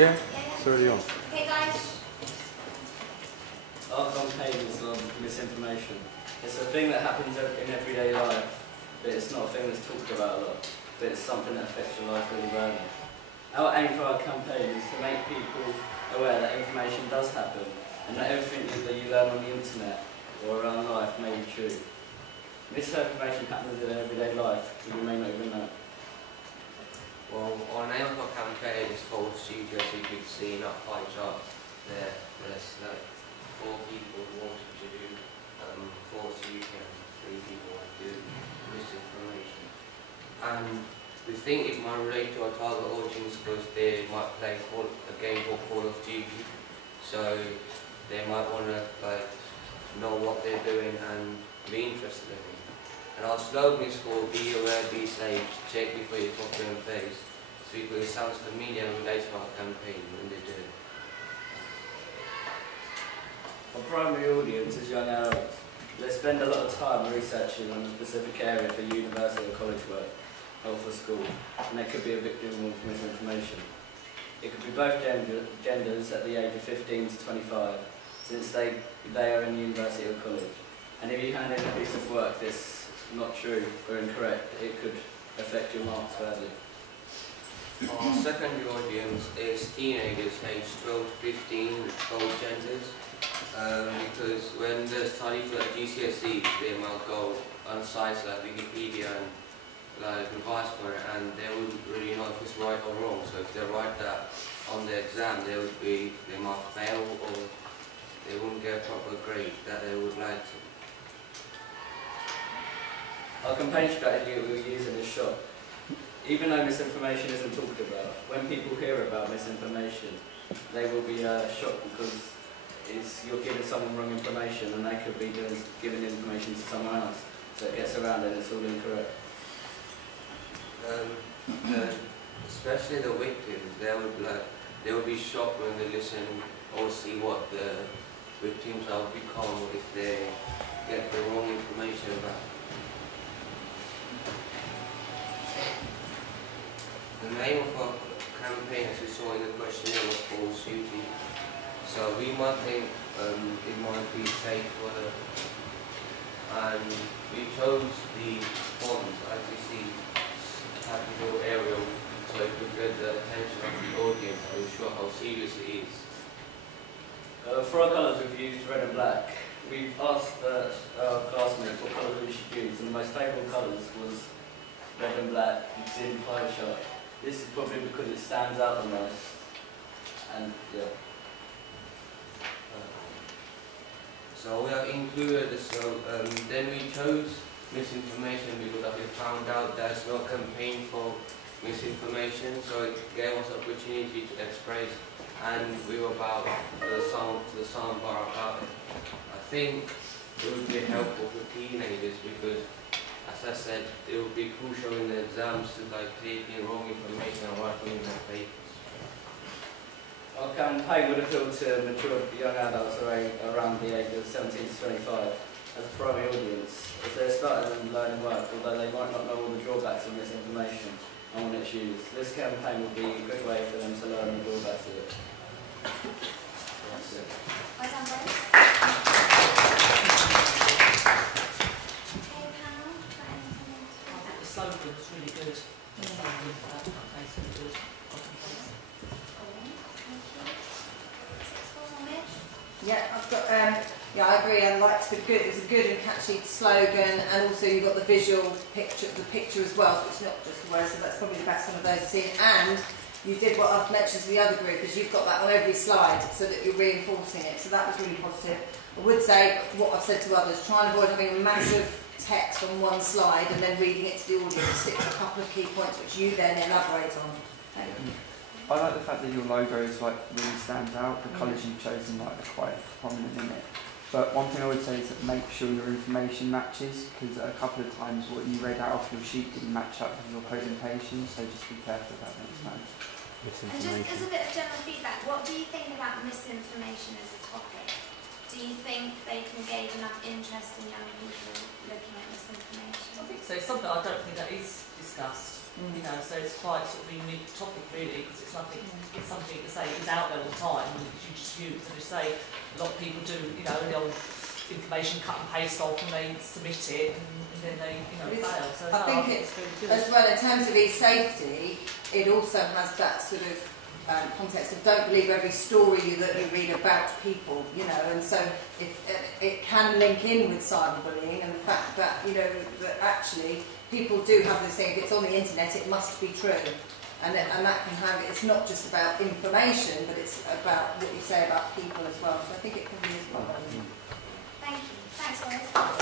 Yeah, it's already on. Okay, guys. Our campaign is on misinformation. It's a thing that happens in everyday life, but it's not a thing that's talked about a lot, but it's something that affects your life really badly. Our aim for our campaign is to make people aware that information does happen, and that everything that you learn on the internet or around life may be true. Misinformation happens in everyday life, and you may not even know. Well, our name of our campaign is called Studio, as you can see in our pie chart there. There's like 4 people who wanted to do 4 studio and 3 people want to do misinformation. And we think it might relate to our target audience because they might play a game called Call of Duty, so they might want to know what they're doing and be interested in it. And our slogan is called Be Aware, Be Safe, check before you copy and paste. So because it sounds familiar and relates to our campaign when they do it. Our primary audience is young adults. They spend a lot of time researching on a specific area for university or college work, or for school, and they could be a victim of misinformation. It could be both genders at the age of 15 to 25, since they are in university or college. And if you hand in a piece of work that's not true or incorrect, it could affect your marks badly. Our secondary audience is teenagers aged 12 to 15 with both genders, because when they study for GCSEs, they might go on sites like Wikipedia and advice for it, and they wouldn't really know if it's right or wrong. So if they write that on the exam, they might fail, or they wouldn't get a proper grade that they would like to. Our campaign strategy that we're using is shock. Even though misinformation isn't talked about, when people hear about misinformation, they will be shocked because you're giving someone wrong information and they could be giving information to someone else. So it gets around and it's all incorrect. Especially the victims, they would be shocked when they listen or see what the victims have become if they get the wrong information about. The name of our campaign, as we saw in the questionnaire, was called Duty. So we might think it might be safe for them. And we chose the font, as you see, capital Arial, so it could get the attention of the audience and show how serious it is. For our colours, we've used red and black. We've asked our classmates what colours we should use, and the most favourable colours was red and black. You can see in the pie chart. This is probably because it stands out the most, and yeah. So we have included this, then we chose misinformation because we found out there's no campaign for misinformation, so it gave us an opportunity to express, and we were about the soundbar about it. I think it would be helpful for teenagers because, as I said, it would be crucial in the exams to take in wrong information and write in their papers. Our campaign would appeal to mature young adults around the age of 17 to 25 as a primary audience, as they're starting learning work, although they might not know all the drawbacks of misinformation and when it's used. This campaign would be a good way for them to learn the drawbacks of it. That's it. Well done, both. The slogan was really good. The slogan for that campaign is really good. Yeah, I've got. Yeah, I agree. I like it's a good and catchy slogan, and also you've got the visual picture, as well. So it's not just the words. So that's probably the best one of those I've seen. And you did what I've mentioned to the other group, is you've got that on every slide, so that you're reinforcing it. So that was really positive. I would say what I've said to others: try and avoid having a massive text on one slide and then reading it to the audience. Stick to a couple of key points which you then elaborate on. Thank you. I like the fact that your logo is really stands out. The colours you've chosen are quite prominent in it. But one thing I would say is that make sure your information matches, because a couple of times what you read out of your sheet didn't match up with your presentation, so just be careful about that. And just as a bit of general feedback, what do you think about misinformation as a topic? Do you think they can gauge enough interest in young people looking at misinformation? I think so. Something I don't think that is discussed. You know, so it's quite sort of a unique topic really, because it's something to say is out there all the time and you just use. And you say a lot of people do, you know, the old information cut and paste off and they submit it and then they, you know, fail. So I think it's as well in terms of e-safety, it also has that sort of context of don't believe every story that you read about people, you know, and so it can link in with cyberbullying and the fact that, you know, that actually people do have this thing, if it's on the internet it must be true, and that can have, it's not just about information but it's about what you say about people as well, so I think it can be as well. Thank you. Thanks, guys.